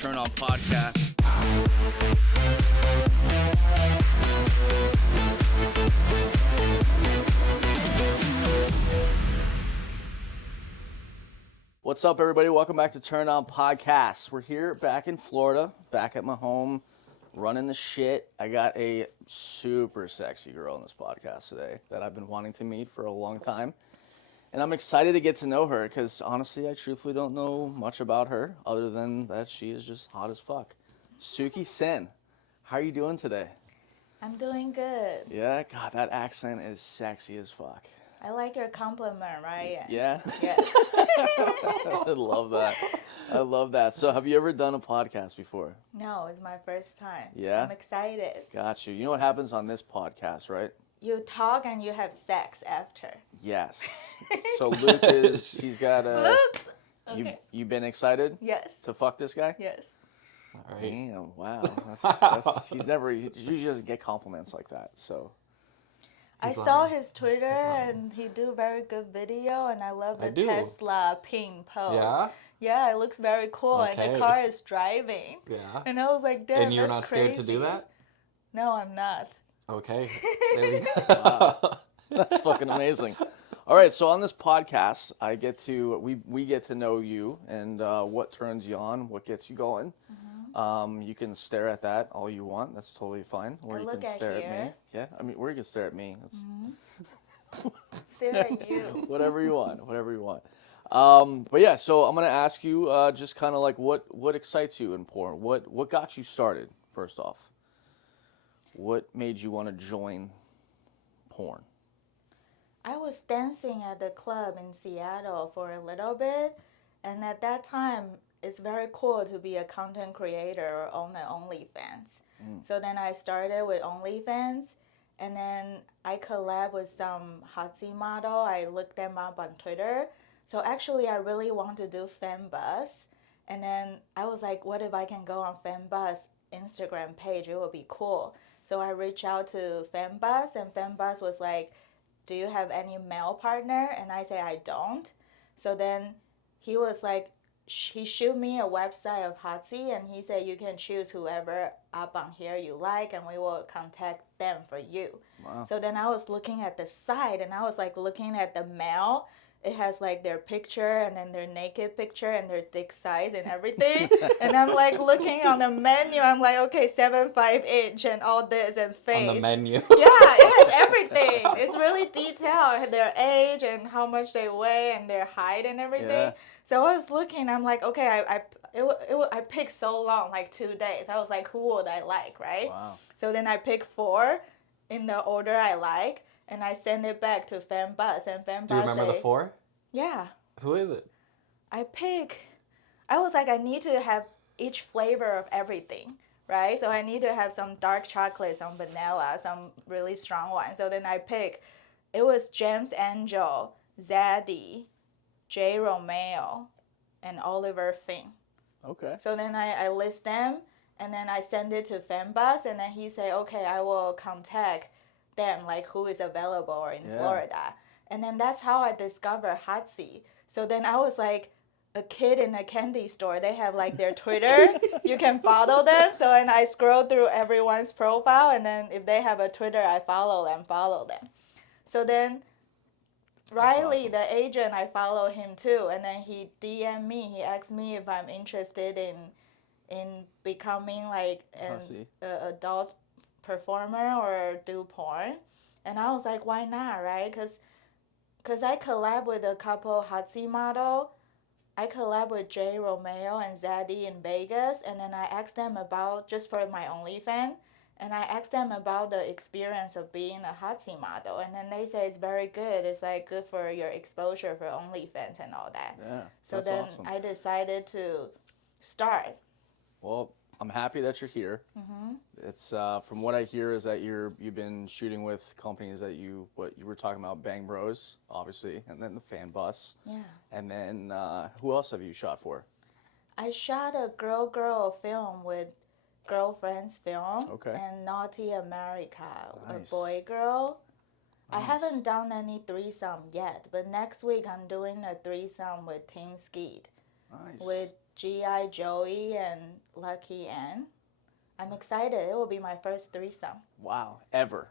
Turn On Podcast. What's up, everybody? Welcome back to Turn On Podcast. We're here back in Florida, back at my home, running the shit. I got a super sexy girl in this podcast today that I've been wanting to meet for a long time. And I'm excited to get to know her because, honestly, I truthfully don't know much about her other than that she is just hot as fuck. Suki Sin, how are you doing today? I'm doing good. Yeah? God, that accent is sexy as fuck. I like your compliment, right? Yeah? Yes. I love that. I love that. So have you ever done a podcast before? No, it's my first time. Yeah? I'm excited. Got you. You know what happens on this podcast, right? You talk and you have sex after. Yes. So Luke he's got a... Luke! Okay. You been excited? Yes. To fuck this guy? Yes. All right. Damn, wow. That's he usually doesn't get compliments like that, so... I saw his Twitter and he do very good video and I love the Tesla pin pose. Yeah? Yeah, it looks very cool and the car is driving. Yeah. And I was like, damn, and you're that's not scared crazy. to do that? No, I'm not. Okay. There we go. Wow. That's fucking amazing. All right, so on this podcast, we get to know you and what turns you on, what gets you going. Mm-hmm. You can stare at that all you want. That's totally fine. Or you can stare at me. Yeah, I mean, or you can stare at me. That's Stare at you. whatever you want. Whatever you want. But yeah, so I'm gonna ask you just kind of like what excites you in porn. What got you started? First off, what made you want to join porn? I was dancing at the club in Seattle for a little bit, and at that time, it's very cool to be a content creator or own an OnlyFans. So then I started with OnlyFans, and then I collab with some hot seat model. I looked them up on Twitter. So actually, I really want to do FemBuzz, and then I was like, what if I can go on FemBuzz Instagram page? It would be cool. So I reached out to FemBuzz, and FemBuzz was like, do you have any male partner? And I say, I don't. So then he was like, he showed me a website of Hotzi, and he said, you can choose whoever up on here you like, and we will contact them for you. Wow. So then I was looking at the site, and I was like looking at the male. It has like their picture and then their naked picture and their dick size and everything. And I'm like looking on the menu. I'm like, okay, 7'5" inch and all this and face. On the menu. Yeah, it has everything. It's really detailed. Their age and how much they weigh and their height and everything. Yeah. So I was looking. I'm like, okay, I picked so long, like 2 days. I was like, who would I like, right? Wow. So then I picked 4 in the order I like. And I send it back to FemBuzz, and FemBuzz Do you remember the 4? Yeah. Who is it? I was like, I need to have each flavor of everything, right? So I need to have some dark chocolate, some vanilla, some really strong one. So then it was James Angel, Zaddy, Jay Romeo, and Oliver Finn. Okay. So then I list them, and then I send it to FemBuzz, and then he say, okay, I will contact them, like who is available in Florida. And then that's how I discovered Hotzi. So then I was like a kid in a candy store. They have like their Twitter. You can follow them. So and I scroll through everyone's profile, and then if they have a Twitter, I follow them. So then Riley, awesome. the agent, I follow him too. And then he DM'd me. He asked me if I'm interested in becoming like an adult performer or do porn. And I was like, why not, right? Because I collab with a couple hot seat model. I collab with Jay Romeo and Zaddy in Vegas, and then I asked them about, just for my OnlyFans, and I asked them about the experience of being a hot seat model, and then they say it's very good. It's like good for your exposure for OnlyFans and all that. Yeah, so then awesome. I decided to start. Well, I'm happy that you're here. Mm-hmm. It's from what I hear is that you've been shooting with companies that what you were talking about, Bang Bros, obviously, and then the FemBuzz. Yeah. And then who else have you shot for? I shot a girl film with Girlfriends Film. Okay. And Naughty America, nice. A boy girl. Nice. I haven't done any threesome yet, but next week I'm doing a threesome with Team Skeet. Nice. With G.I. Joey and Lucky Ann. I'm excited. It will be my first threesome. Wow. Ever?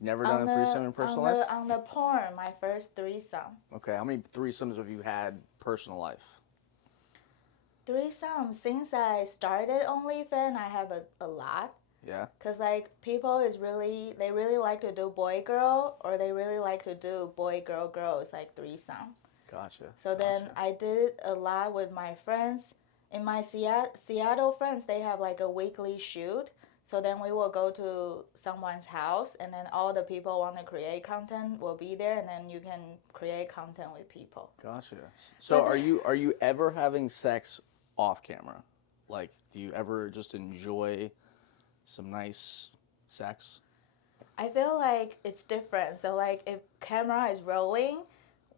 Never done a threesome in personal life? On the porn, my first threesome. Okay. How many threesomes have you had personal life? Threesome. Since I started OnlyFans, I have a lot. Yeah. Cause like people they really like to do boy girl, or they really like to do boy girl girl. It's like threesome. Gotcha. So then I did a lot with my friends. In my Seattle friends, they have like a weekly shoot. So then we will go to someone's house, and then all the people want to create content will be there, and then you can create content with people. Gotcha. So are you ever having sex off camera? Like, do you ever just enjoy some nice sex? I feel like it's different. So like if camera is rolling,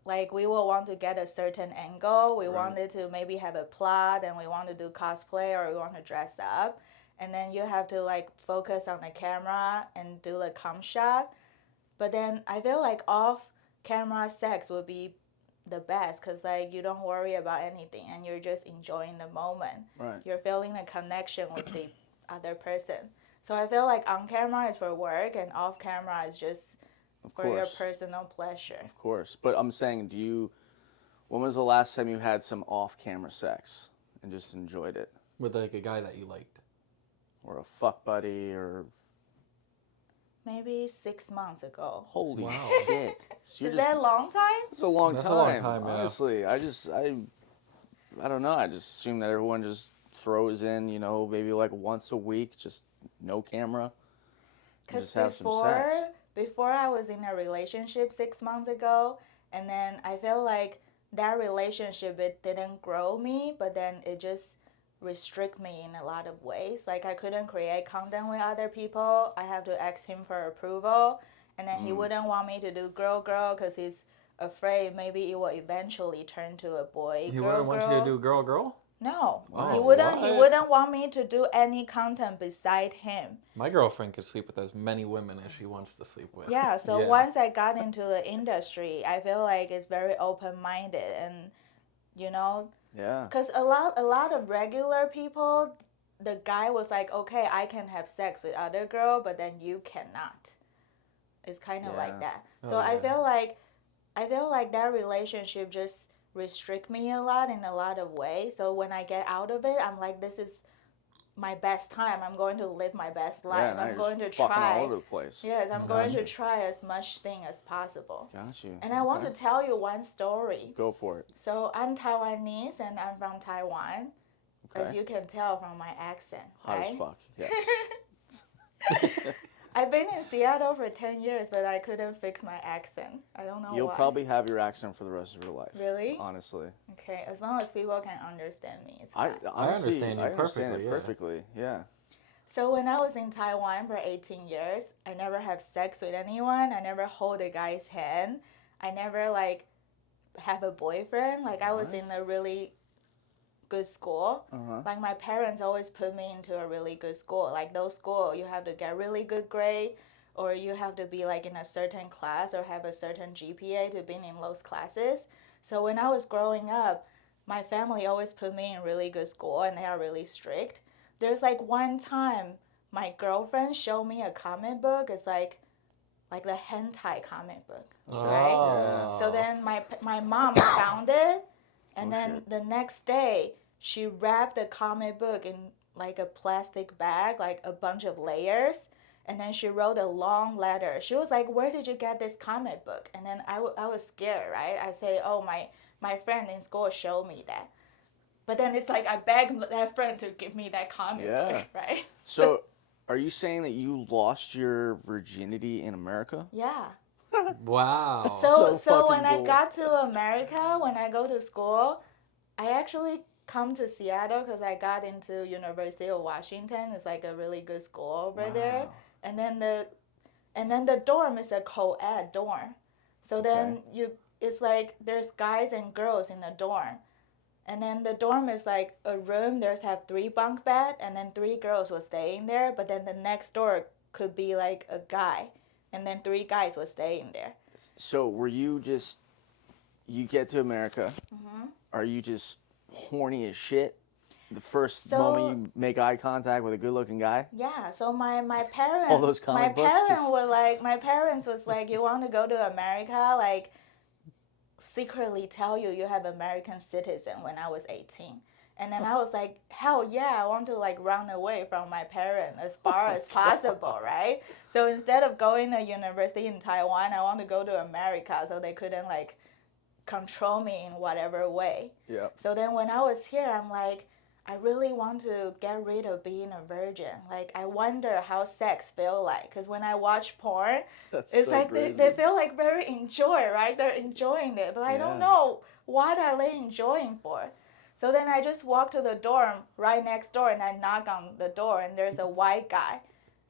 like we will want to get a certain angle. We wanted to maybe have a plot, and we want to do cosplay, or we want to dress up. And then you have to like focus on the camera and do the cum shot. But then I feel like off camera sex would be the best, because like you don't worry about anything and you're just enjoying the moment. Right. You're feeling the connection with the other person. So I feel like on camera is for work, and off camera is just for your personal pleasure. Of course. But I'm saying, when was the last time you had some off camera sex and just enjoyed it? With like a guy that you liked. Or a fuck buddy, or Maybe 6 months ago. holy Wow. shit. So Is that a long time? It's a long That's time. a long time, yeah. Honestly, I don't know. I just assume that everyone just throws in, maybe like once a week, just no camera. And just have some sex. Before I was in a relationship 6 months ago, and then I feel like that relationship, it didn't grow me, but then it just restrict me in a lot of ways. Like I couldn't create content with other people. I have to ask him for approval, and then he wouldn't want me to do girl because he's afraid maybe it will eventually turn to a boy. He wouldn't want you to do girl girl? No, Wow. he wouldn't. He What? wouldn't want me to do any content beside him. My girlfriend could sleep with as many women as she wants to sleep with. Yeah. So once I got into the industry, I feel like it's very open minded, and Yeah. because a lot of regular people, the guy was like, okay, I can have sex with other girl, but then you cannot. It's kind of like that. So I feel like that relationship just restrict me a lot in a lot of ways. So when I get out of it, I'm like, this is my best time. I'm going to live my best life. Yeah, I'm going to fucking try. all over the place. Yes, I'm going to try as much thing as possible. Got you. And I want to tell you one story. Go for it. So I'm Taiwanese, and I'm from Taiwan, as you can tell from my accent, Hot right? as fuck. Yes. I've been in Seattle for 10 years, but I couldn't fix my accent. I don't know You'll why. probably have your accent for the rest of your life. Really? Honestly. Okay, as long as people can understand me, it's I fine. honestly, understand you I understand it perfectly, yeah. perfectly. Yeah. So when I was in Taiwan for 18 years, I never have sex with anyone. I never hold a guy's hand. I never like have a boyfriend. Like I was in a really good school. Like my parents always put me into a really good school. Like those school, you have to get really good grade, or you have to be like in a certain class or have a certain GPA to be in those classes. So when I was growing up, my family always put me in really good school, and they are really strict. There's like one time my girlfriend showed me a comic book. It's like the hentai comic book, right? Oh. So then my mom found it, and then shit. the next day she wrapped the comic book in like a plastic bag, like a bunch of layers, and then she wrote a long letter. She was like, "Where did you get this comic book?" And then I was scared, right? I say, "Oh, my friend in school showed me that." But then it's like I begged that friend to give me that comic book, right? So, are you saying that you lost your virginity in America? Yeah. Wow. So So when fucking I cool. got to America, when I go to school, I actually come to Seattle because I got into University of Washington. It's like a really good school over there. And then the dorm is a co-ed dorm. So then it's like there's guys and girls in the dorm. And then the dorm is like a room. There's have 3 bunk bed, and then 3 girls will stay in there. But then the next door could be like a guy, and then 3 guys will stay in there. So, were you just, you get to America, are you just horny as shit The first So- moment you make eye contact with a good-looking guy. Yeah, so my parents, All those comic books just- my parents was like, you want to go to America, like secretly tell you have American citizen when I was 18. And then I was like, hell yeah, I want to like run away from my parents as far as possible, right? So instead of going to university in Taiwan, I want to go to America so they couldn't like control me in whatever way. Yeah. So then when I was here, I'm like, I really want to get rid of being a virgin. Like, I wonder how sex feel like. Because when I watch porn, That's it's so like crazy. they feel like very enjoy, right? They're enjoying it. But I don't Yeah. know what are they enjoying for. So then I just walk to the dorm right next door and I knock on the door and there's a white guy.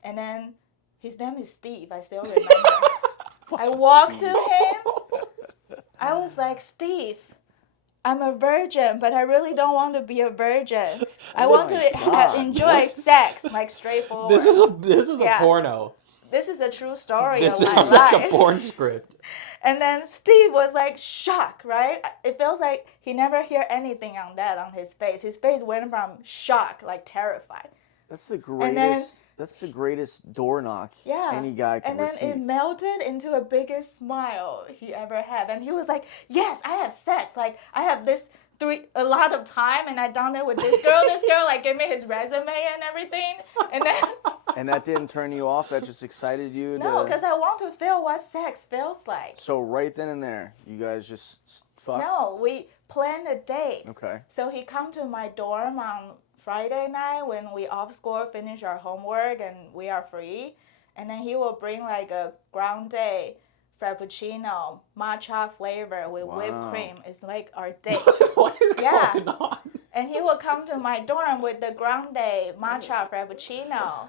And then his name is Steve. I still remember. I walked to him. I was like, Steve, I'm a virgin, but I really don't want to be a virgin. I Oh want my to God, enjoy what? sex, like straightforward. This is a Yeah. porno. This is a true story This of is my like life. a porn script. And then Steve was like shocked, right? It feels like he never hear anything on his face. His face went from shock, like terrified. That's the greatest. then- That's the greatest door knock Yeah. any guy can And then receive. it melted into a biggest smile he ever had. And he was like, yes, I have sex. Like, I have a lot of time, and I done it with this girl. This girl, like, gave me his resume and everything. And then, And that didn't turn you off. That just excited you. no, to... because I want to feel what sex feels like. So right then and there, you guys just fucked. No, we planned a date. Okay. So he come to my dorm on Friday night when we off school, finish our homework, and we are free. And then he will bring like a grande frappuccino, matcha flavor with whipped Wow. cream. It's like our date. What is Yeah. going on? And he will come to my dorm with the grande matcha frappuccino.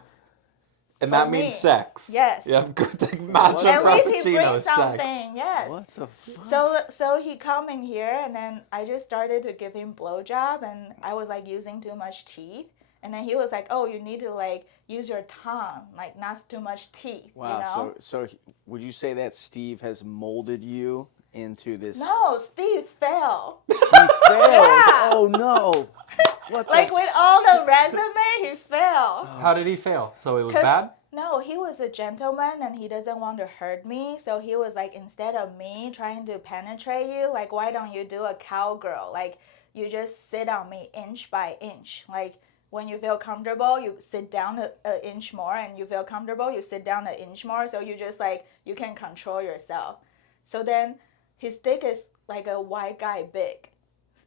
And For that me. means sex. Yes. You have good matcha At least he frappuccino brings sex. something. Yes. What the fuck? So he come in here, and then I just started to give him blowjob, and I was like using too much teeth, and then he was like, "Oh, you need to like use your tongue, like not too much teeth." Wow. You know? So would you say that Steve has molded you into this? No, Steve fell. Steve failed. Yeah. Oh no. What Like the with all the resume, he fell. How did he fail? So it was 'Cause- bad? No, he was a gentleman and he doesn't want to hurt me. So he was like, instead of me trying to penetrate you, like, why don't you do a cowgirl? Like, you just sit on me inch by inch. Like, when you feel comfortable, you sit down an inch more, and you feel comfortable, you sit down an inch more. So you just like, you can control yourself. So then his dick is like a white guy big.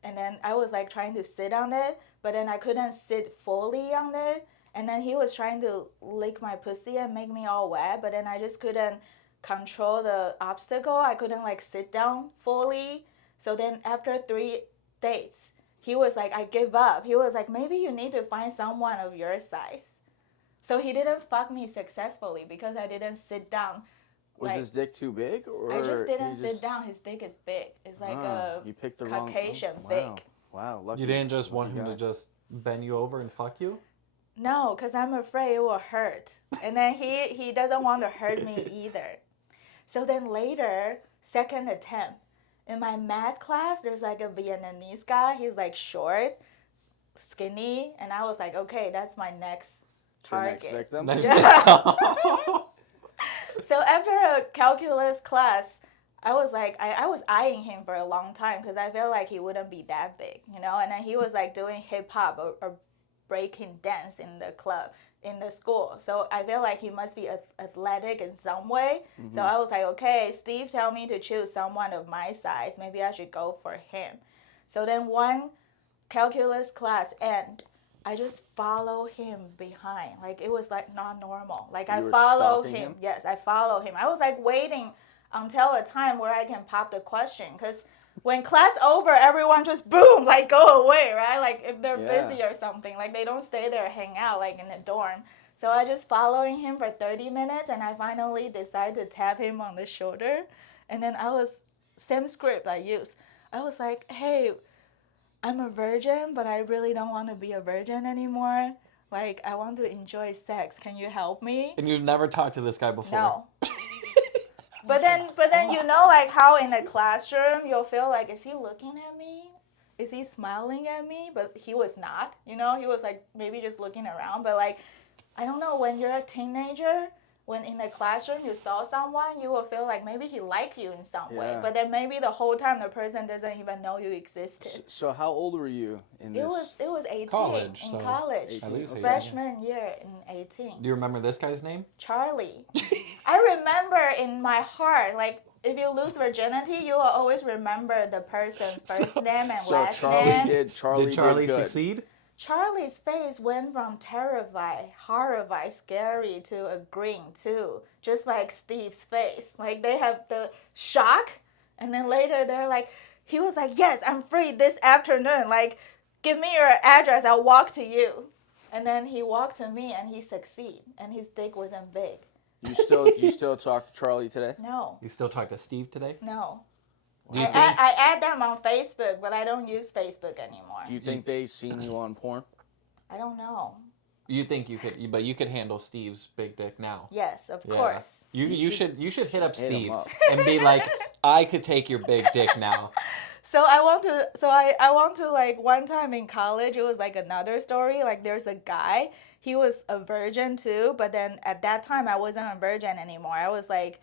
And then I was like trying to sit on it, but then I couldn't sit fully on it. And then he was trying to lick my pussy and make me all wet, but then I just couldn't control the obstacle. I couldn't like sit down fully. So then after 3 dates, he was like, I give up. He was like, maybe you need to find someone of your size. So he didn't fuck me successfully because I didn't sit down. Was like, his dick too big, or I just didn't he sit just- down. His dick is big. It's like you picked the wrong Caucasian wow. big. Wow. Lucky. You didn't just want lucky him to guy. just bend you over and fuck you? No, because I'm afraid it will hurt. And then he doesn't want to hurt me either. So then later, second attempt, in my math class, there's like a Vietnamese guy. He's like short, skinny. And I was like, okay, that's my next Your next target. victim? Nice Yeah. victim. So after a calculus class, I was like, I was eyeing him for a long time because I felt like he wouldn't be that big, you know? And then he was like doing hip hop or breaking dance in the club, in the school. So I feel like he must be athletic in some way. Mm-hmm. So I was like, okay, Steve tell me to choose someone of my size. Maybe I should go for him. So then one calculus class end, I just follow him behind. Like it was like not normal. Like I You were follow stalking him? Yes, I follow him. I was like waiting until a time where I can pop the question because when class over, everyone just boom, like go away, right? Like if they're Yeah. busy or something, like they don't stay there, hang out like in the dorm. So I just following him for 30 minutes and I finally decided to tap him on the shoulder. And then I was, same script I used. I was like, hey, I'm a virgin, but I really don't want to be a virgin anymore. Like I want to enjoy sex. Can you help me? And you've never talked to this guy before? No. But then you know like how in a classroom you'll feel like, is he looking at me? is he smiling at me? But he was not, you know, he was like maybe just looking around. But like, I don't know, when you're a teenager, when in the classroom you saw someone, you will feel like maybe he liked you in some way. Yeah. But then maybe the whole time the person doesn't even know you existed. So how old were you in this? It was 18 College, in so college. 18, At least okay. Freshman year in 18. Do you remember this guy's name? Charlie. I remember in my heart, like, if you lose virginity, you will always remember the person's first name and So last Charlie name. did Charlie good. succeed? Charlie's face went from terrified, horrified, scary to agreeing too. Just like Steve's face. Like they have the shock, and then later they're like, he was like, yes, I'm free this afternoon. Like, give me your address, I'll walk to you. And then he walked to me and he succeeded, and his dick wasn't big. You still talk to Charlie today? No, You still talk to Steve today? no. Do you think? I add them on Facebook, but I don't use Facebook anymore. Do you think they seen you on porn? I don't know. You think you could? But you could handle Steve's big dick now. Yes, of Yeah. course. You should hit up Hit him Steve up. and be like, I could take your big dick now. So I want to like one time in college, it was like another story. Like there's a guy, he was a virgin too, but then at that time I wasn't a virgin anymore. I was like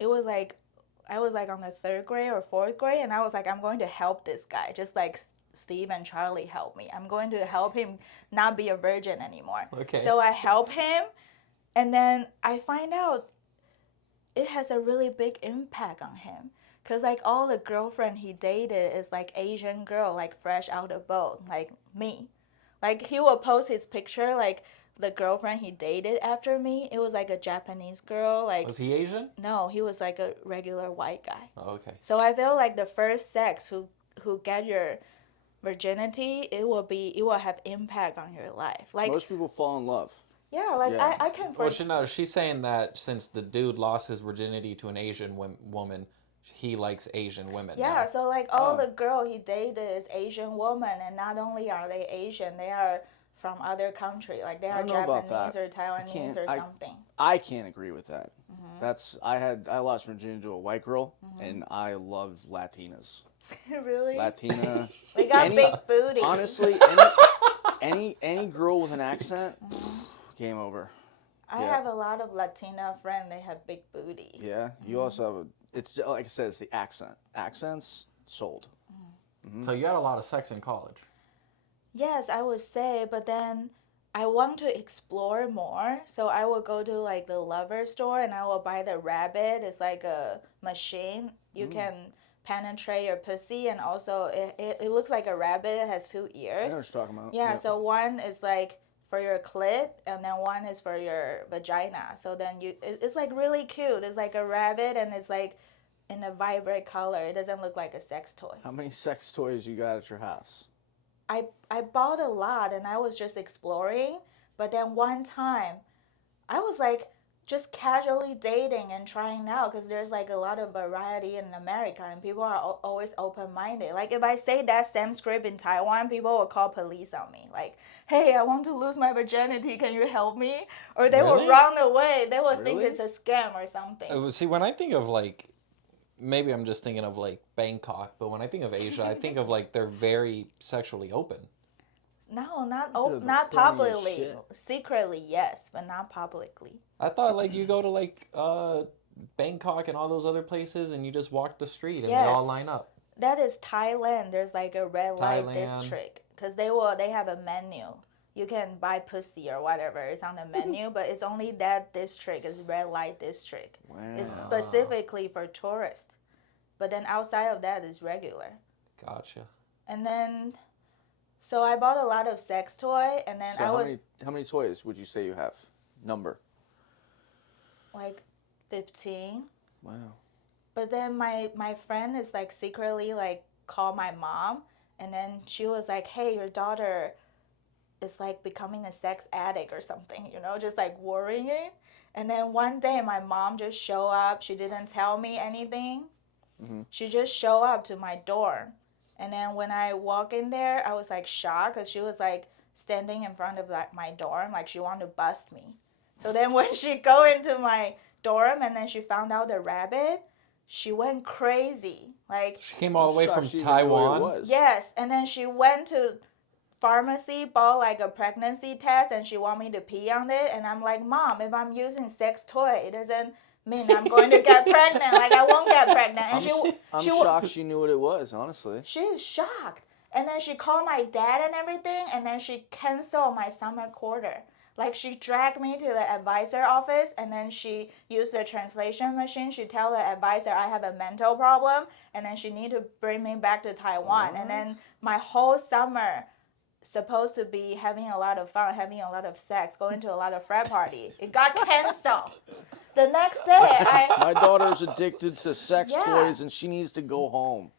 on the 3rd grade or 4th grade, and I was like, I'm going to help this guy, just like Steve and Charlie helped me. I'm going to help him not be a virgin anymore. Okay. So I help him, and then I find out it has a really big impact on him. Cause like all the girlfriend he dated is like Asian girl, like fresh out of boat, like me. Like he will post his picture, like the girlfriend he dated after me. It was like a Japanese girl, like Was he Asian? no, he was like a regular white guy. Oh, okay. So I feel like the first sex who get your virginity, it will have impact on your life. Like Most people fall in love. yeah, like Yeah. I can Well, she's saying that since the dude lost his virginity to an Asian woman, he likes Asian women. yeah, now. so like all Oh. the girl he dated is Asian woman, and not only are they Asian, they are from other country. Like they I are don't know about Japanese that. or Taiwanese can't- or I- something. I can't agree with that. I lost virginity to a white girl, and I love Latinas. Really? Latina. They got any- big booty. Honestly, any girl with an accent, game over. I yeah. have a lot of Latina friends. They have big booty. Yeah. You also have it's like I said, it's the accent. Accents sold. So you had a lot of sex in college. Yes, I would say, but then I want to explore more. So I will go to like the lover store and I will buy the rabbit. It's like a machine. You can penetrate your pussy, and also it looks like a rabbit. It has 2 I know ears. what you're talking about. Yeah, Yep. so one is like for your clit, and then one is for your vagina. So then it's like really cute. It's like a rabbit, and it's like in a vibrant color. It doesn't look like a sex toy. How many sex toys you got at your house? I bought a lot, and I was just exploring. But then one time, I was like just casually dating and trying out, because there's like a lot of variety in America, and people are always open-minded. Like if I say that same script in Taiwan, people will call police on me. Like, hey, I want to lose my virginity. Can you help me? Or they will Really? run away. They will think Really? it's a scam or something. See, when I think of like, maybe I'm just thinking of like Bangkok, but when I think of Asia, I think of like they're very sexually open. No, They're the not horniest publicly. shit. Secretly, yes, but not publicly. I thought like you go to like Bangkok and all those other places and you just walk the street and they all Yes. line up. That is Thailand. There's like a red light Thailand. district, because they have a menu. You can buy pussy or whatever. It's on the menu, but it's only that district is red light district. Wow. It's specifically for tourists. But then outside of that is regular. Gotcha. And then, so I bought a lot of sex toy, and then So I was how many toys would you say you have? Number. like 15. Wow. But then my friend is like secretly like call my mom, and then she was like, hey, your daughter is like becoming a sex addict or something, you know, just like worrying. And then one day my mom just show up. She didn't tell me anything. She just show up to my door. And then when I walk in there, I was like shocked, because she was like standing in front of like my dorm, like she wanted to bust me. So then when she go into my dorm and then she found out the rabbit, she went crazy. Like, She came all the way Shocked from she even knew what it Taiwan. was. yes, and then she went to pharmacy, bought like a pregnancy test, and she want me to pee on it. And I'm like, Mom, if I'm using sex toy, it doesn't mean I'm going to get pregnant. Like, I won't get pregnant. And I'm she shocked she knew what it was, honestly. she is shocked. And then she called my dad and everything, and then she canceled my summer quarter. Like, she dragged me to the advisor office, and then she used the translation machine. She tell the advisor I have a mental problem, and then she need to bring me back to Taiwan. What? And then my whole summer supposed to be having a lot of fun, having a lot of sex, going to a lot of frat party. It got canceled. The next day, My daughter's addicted to sex Yeah. toys and she needs to go home.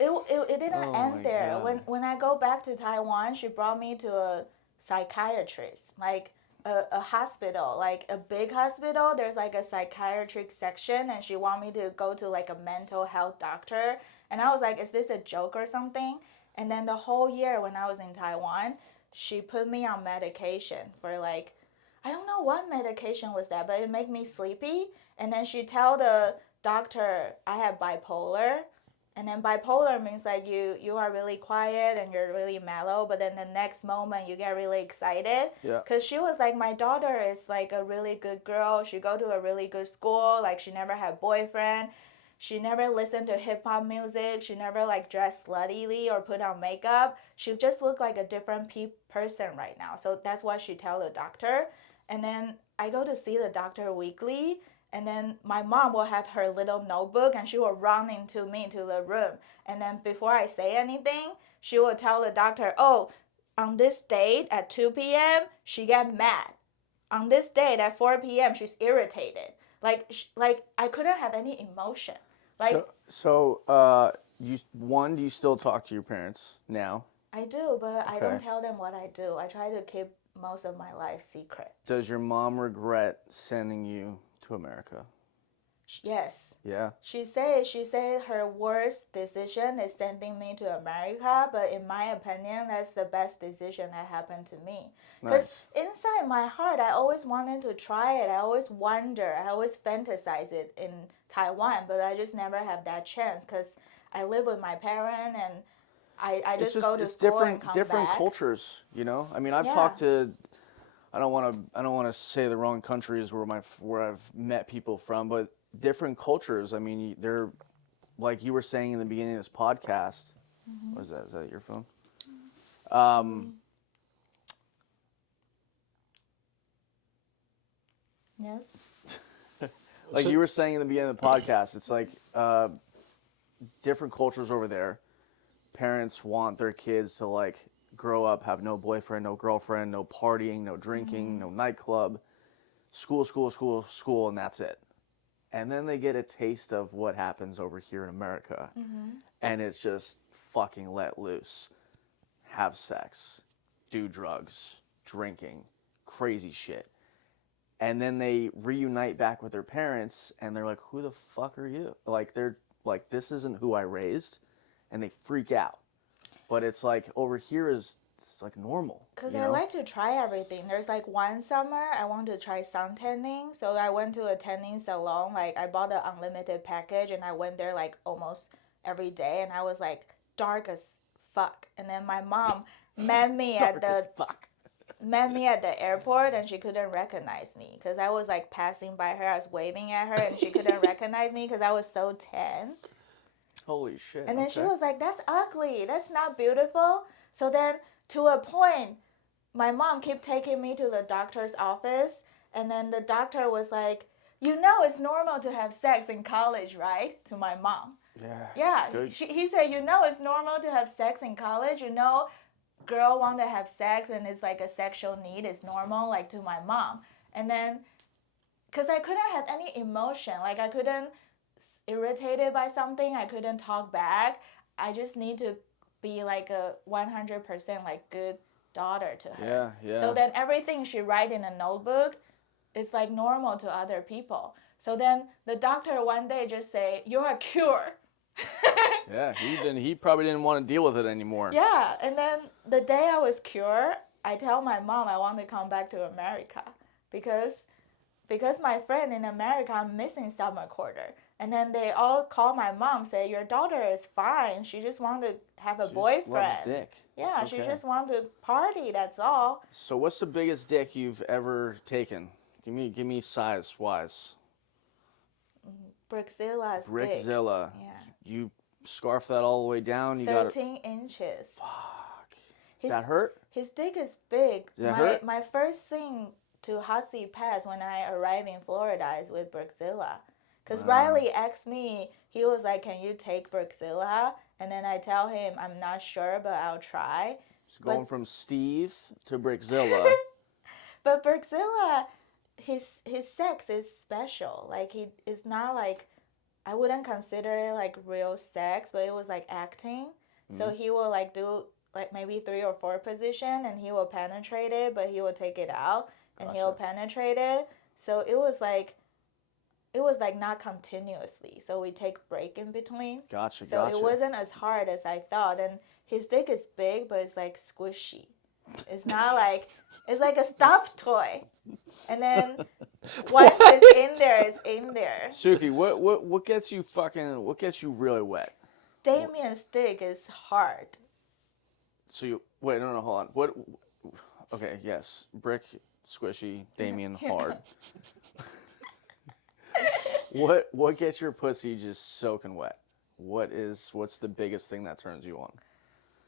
it didn't Oh my end there. God. When I go back to Taiwan, she brought me to a psychiatrist, like a hospital, like a big hospital. There's like a psychiatric section, and she want me to go to like a mental health doctor. And I was like, is this a joke or something? And then the whole year when I was in Taiwan, she put me on medication for like, I don't know what medication was that, but it made me sleepy. And then she tell the doctor I have bipolar. And then bipolar means like you are really quiet and you're really mellow, but then the next moment you get really excited. Yeah. Cause she was like, my daughter is like a really good girl. She go to a really good school. Like, she never had boyfriend. She never listened to hip hop music. She never like dressed sluttily or put on makeup. She just looked like a different person right now. So that's what she tell the doctor. And then I go to see the doctor weekly. And then my mom will have her little notebook, and she will run into me to the room. And then before I say anything, she will tell the doctor, oh, on this date at 2 p.m., she get mad. On this date at 4 p.m., she's irritated. Like I couldn't have any emotion. Like, do you still talk to your parents now? I do, but I Okay. don't tell them what I do. I try to keep most of my life secret. Does your mom regret sending you to America? Yes. Yeah. She said her worst decision is sending me to America, but in my opinion, that's the best decision that happened to me. Because Nice. inside my heart, I always wanted to try it. I always wonder. I always fantasize it in Taiwan, but I just never have that chance because I live with my parents, and I just go to it's school different and come different back. cultures, you know? I mean, I've Yeah. talked to I don't want to say the wrong countries where I've met people from, but different cultures. I mean, they're like you were saying in the beginning of this podcast. Mm-hmm. What is that? Is that your phone? Yes. Like So- you were saying in the beginning of the podcast, it's like different cultures over there. Parents want their kids to like grow up, have no boyfriend, no girlfriend, no partying, no drinking, no nightclub, school, and that's it. And then they get a taste of what happens over here in America, and it's just fucking let loose. Have sex, do drugs, drinking, crazy shit. And then they reunite back with their parents, and they're like, who the fuck are you? Like, they're like, this isn't who I raised, and they freak out. But it's like, over here it's like normal. Because you I know? like to try everything. There's like one summer I want to try sun tanning. So I went to a tanning salon. Like, I bought the unlimited package, and I went there like almost every day. And I was like dark as fuck. And then my mom met me at the airport, and she couldn't recognize me because I was like passing by her. I was waving at her, and she couldn't recognize me because I was so tan. Holy shit. And then she okay. was like, that's ugly. That's not beautiful. So then, to a point, my mom kept taking me to the doctor's office. And then the doctor was like, you know it's normal to have sex in college, right? To my mom. Yeah. Yeah. Good. He said, you know it's normal to have sex in college. You know, girl want to have sex and it's like a sexual need. It's normal, like to my mom. And then, because I couldn't have any emotion. Like, I couldn't irritated by something. I couldn't talk back. I just need to be like a 100% like good daughter to her. Yeah. So then everything she write in a notebook is like normal to other people. So then the doctor one day just say, you're a cure. Yeah. He probably didn't want to deal with it anymore. Yeah. And then the day I was cured, I tell my mom I want to come back to America because my friend in America, I'm missing summer quarter. And then they all call my mom, say, your daughter is fine. She just want to have a She just boyfriend. loves dick. Yeah, That's she okay. just want to party. That's all. So what's the biggest dick you've ever taken? Give me size wise. Brickzilla's dick. Brickzilla. Yeah. You scarf that all the way down. You got it. 13 inches. Fuck. His, Does that hurt? His dick is big. Does that hurt? My first thing to Hussey Pass when I arrived in Florida is with Brickzilla. Because Riley asked me, he was like, can you take Brickzilla? And then I tell him, I'm not sure, but I'll try. Going from Steve to Brickzilla. But Brickzilla, his sex is special. Like, he is not like, I wouldn't consider it like real sex, but it was like acting. So he will like do like maybe 3 or 4 position, and he will penetrate it, but he will take it out and he'll penetrate it. So it was like not continuously. So we take break in between. Gotcha. So it wasn't as hard as I thought. And his dick is big, but it's like squishy. It's not like, it's like a stuffed toy. And then once it's in there, it's in there. Suki, what gets you really wet? Damien's dick is hard. So you wait, no, hold on. What? Okay, yes, brick, squishy, Damien, hard. What gets your pussy just soaking wet? What's the biggest thing that turns you on?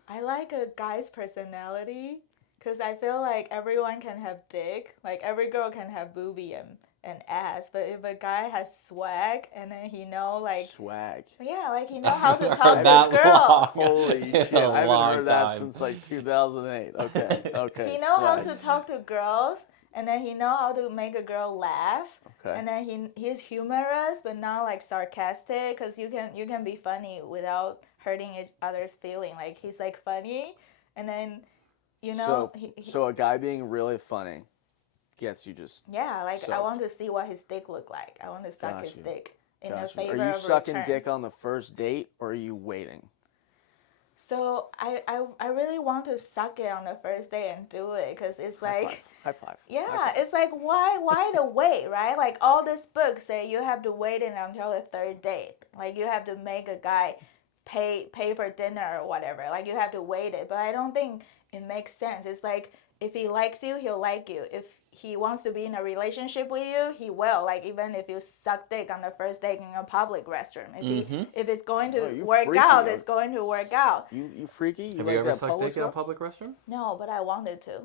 I like a guy's personality, because I feel like everyone can have dick. Like, every girl can have boobie and ass, but if a guy has swag, and then he know, like... Swag. Yeah, like, he know how to talk to that girls. long. Holy shit, A I haven't long heard that time. since like 2008. Okay. He know how swag. to talk to girls, and then he know how to make a girl laugh. Okay. And then he's humorous, but not like sarcastic, because you can be funny without hurting each other's feeling. Like, he's like funny, and then, you know. So a guy being really funny gets you just. Yeah, like soaked. I want to see what his dick look like. I want to suck his dick in a favor of Are you sucking return. dick on the first date, or are you waiting? So I really want to suck it on the first day and do it, because it's like. High five. Yeah, High five. it's like, why the wait, right? Like, all this book say you have to wait until the 3rd date. Like, you have to make a guy pay for dinner or whatever. Like, you have to wait it. But I don't think it makes sense. It's like, if he likes you, he'll like you. If he wants to be in a relationship with you, he will. Like, even if you suck dick on the first date in a public restroom. If it's going to work freaky, out, yo. it's going to work out. You freaky? Have like you ever that sucked public dick in a stuff? public restroom? No, but I wanted to.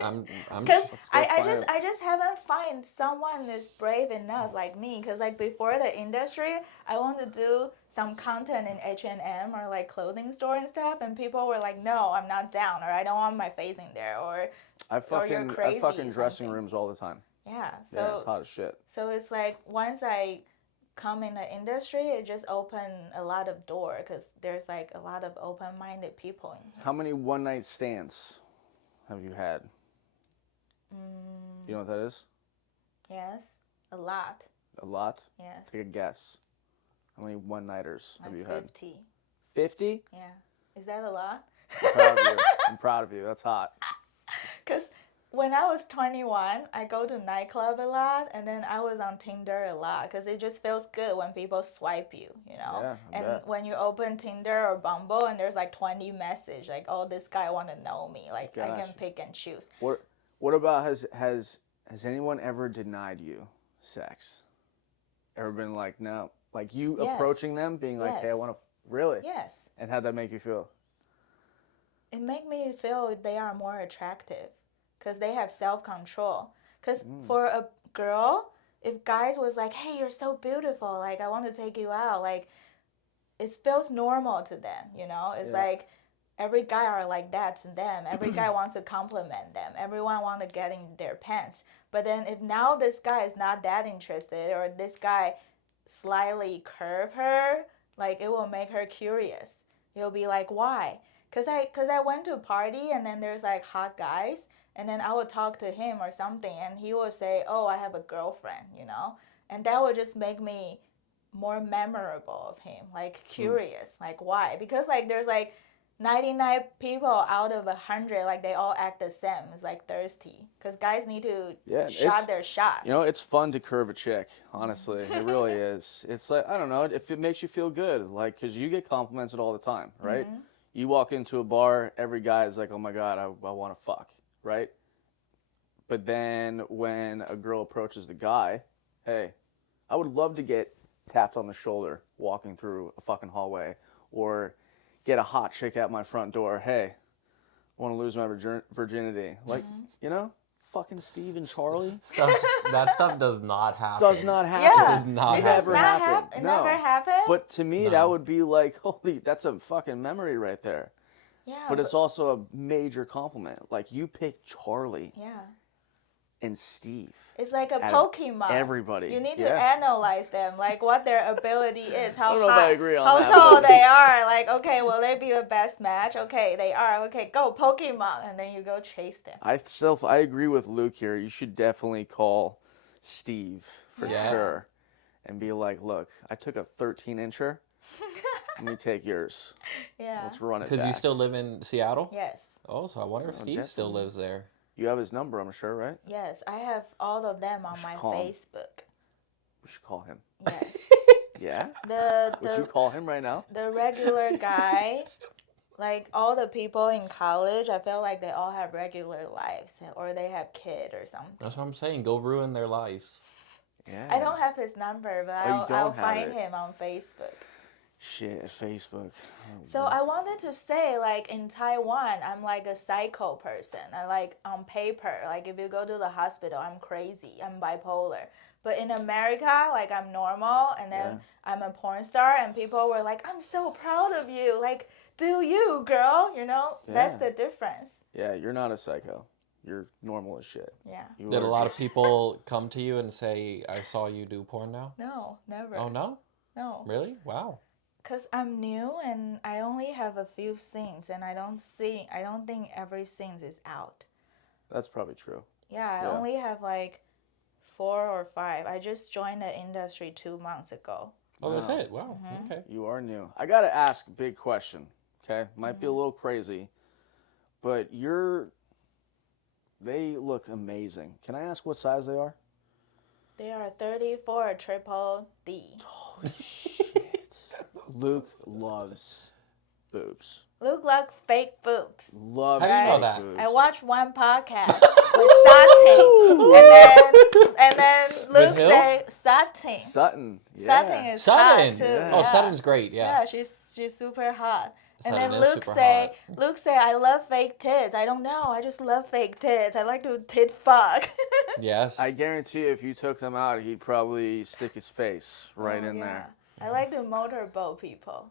I'm Because I find just haven't find someone is brave enough like me. Because like before the industry, I want to do some content in H&M or like clothing store and stuff, and people were like, no, I'm not down, or I don't want my face in there, or I you're crazy fucking dressing something. rooms all the time. Yeah. So Yeah, it's hot as shit. So it's like, once I come in the industry, it just opened a lot of door, because there's like a lot of open-minded people in here. How many one night stands have you had? You know what that is? Yes, a lot. A lot? Yes. Take a guess. How many one nighters have Like you had? 50. 50? Yeah. Is that a lot? I'm proud of you. I'm proud of you. That's hot. Because when I was 21, I go to nightclub a lot, and then I was on Tinder a lot, because it just feels good when people swipe you, you know? Yeah, I and bet. when you open Tinder or Bumble, and there's like 20 messages, like, oh, this guy want to know me. Like, I can Gotcha. pick and choose. What about has anyone ever denied you sex? Ever been like, no? Like you Yes. approaching them, being like, hey, I Yes. want to, really? Yes. And how'd that make you feel? It make me feel they are more attractive, because they have self-control. Because for a girl, if guys was like, hey, you're so beautiful, like, I want to take you out, like, it feels normal to them, you know? It's like, every guy are like that to them. Every guy wants to compliment them. Everyone want to get in their pants. But then if now this guy is not that interested, or this guy slightly curve her, like, it will make her curious. It'll be like, why? Because I went to a party, and then there's like hot guys, and then I would talk to him or something, and he would say, oh, I have a girlfriend, you know? And that would just make me more memorable of him, like curious, like why? Because like there's like 99 people out of 100, like they all act the same. It's like thirsty because guys need to shot their shot. You know, it's fun to curve a chick, honestly. It really is. It's like, I don't know, if it makes you feel good, like, because you get complimented all the time, right? Mm-hmm. You walk into a bar, every guy is like, oh my God, I want to fuck, right? But then when a girl approaches the guy, hey, I would love to get tapped on the shoulder walking through a fucking hallway, or get a hot chick at my front door. Hey, I want to lose my virginity. Like, you know, fucking Steve and Charlie. That stuff does not happen. Does not happen. Yeah, It does not it happen. It never happened. But to me, No. that would be like, holy, that's a fucking memory right there. Yeah, But it's also a major compliment. Like, you pick Charlie yeah. and Steve. It's like a Out of Pokemon. everybody. You need to Yeah. analyze them, like what their ability is, how I don't know if I agree on how that, tall but- they are. Like, okay, will they be the best match? Okay, they are. Okay, go Pokemon, and then you go chase them. I agree with Luke here. You should definitely call Steve for Yeah. sure and be like, look, I took a 13-incher. Let me take yours. Yeah. Let's run it Because you back. still live in Seattle? Yes. Oh, so I wonder if Oh, Steve still definitely. lives there. You have his number, I'm sure, right? Yes, I have all of them on should my call him. Facebook. We should call him. Yes. Yeah? Would you The call him right now? the regular guy, like all the people in college, I feel like they all have regular lives or they have kid or something. That's what I'm saying. Go ruin their lives. Yeah. I don't have his number, but Oh, you I'll don't have find it. him on Facebook. Shit, Facebook. Oh, So I wanted to say, like in Taiwan, I'm like a psycho person. I like on paper, like if you go to the hospital, I'm crazy, I'm bipolar. But in America, like I'm normal, and then Yeah. I'm a porn star, and people were like, "I'm so proud of you. Like, do you, girl? You know, that's Yeah. the difference." Yeah, you're not a psycho. You're normal as shit. Yeah. You Did a are lot of just- people come to you and say, I saw you do porn now? No, never. Oh, no? No. Really? Wow. Cause I'm new and I only have a few scenes, and I don't think every scene is out. That's probably true. Yeah, I Yeah. only have like 4 or 5. I just joined the industry 2 months ago. Oh, that's Wow. it? Wow. Mm-hmm. Okay. You are new. I gotta ask a big question. Okay, might be a little crazy, but they look amazing. Can I ask what size they are? They are 34 triple D. Holy shit! Luke loves boobs. Look like fake boobs. Loves How do you know fake that? boobs. I watched one podcast with Satin, and then Luke Hill? say Satin. Sutton. Yeah. Satin is Sutton. hot too. Yeah. Oh, yeah. Sutton's great. Yeah. Yeah, she's super hot. And Sutton then is Luke super say, hot. I love fake tits. I don't know. I just love fake tits. I like to tit fuck. Yes. I guarantee you, if you took them out, he'd probably stick his face right Oh, in yeah. there. I like to motorboat people.